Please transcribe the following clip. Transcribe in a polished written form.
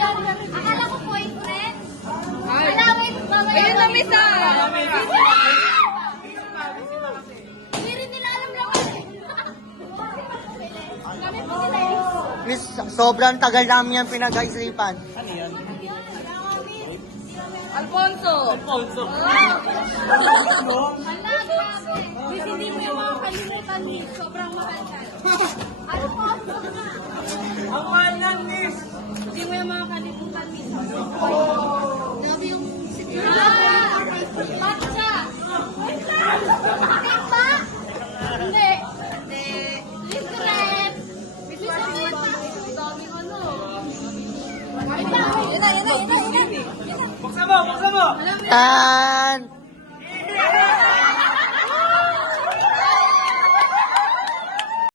Akala ko boyfriend. Alawin, mamaya. Ayun na, miss ah. Hindi rin nila alam naman eh. Kami po sila eh. Miss, sobrang tagal namin yan pinag-aisipan. Alfonso. Alfonso. Hala, grabe. Miss, hindi mo yung mga kalimutan, miss. Sobrang mahal ka. Ano po? Ang mahal yan, miss. Hindi mo yung mga kalimutan, miss. Grabe yung... Matcha! Bakit ba? Hindi. Hindi. Secret! Secret! Daming ano. Ay, yun na. Buksan mo, buksan mo. Ah!